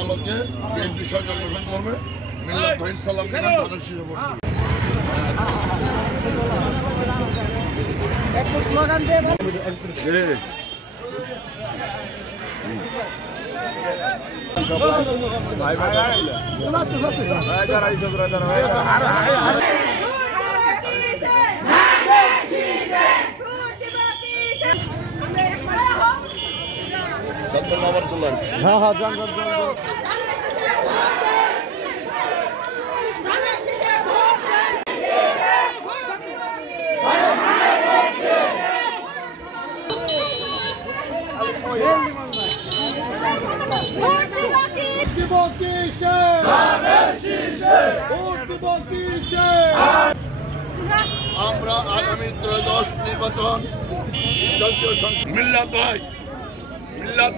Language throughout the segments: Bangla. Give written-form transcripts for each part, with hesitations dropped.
আলোকে বিএনপি সরকার গঠন করবে, মিল্লাত ভাই সালাম দিবেন, ধানের শীষে ভোট দিবেন। স্লোগান দিয়ে হ্যাঁ হ্যাঁ জান জান জান আমরা আগামী ত্রয়োদশ নির্বাচন জাতীয় সংসদ মিল্লাত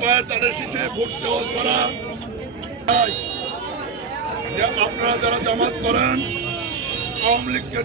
ভাইয়ের তাদের শীষে ভোট দেওয়া ছাড়া আপনারা যারা জামাত করেন আওয়ামী লীগকে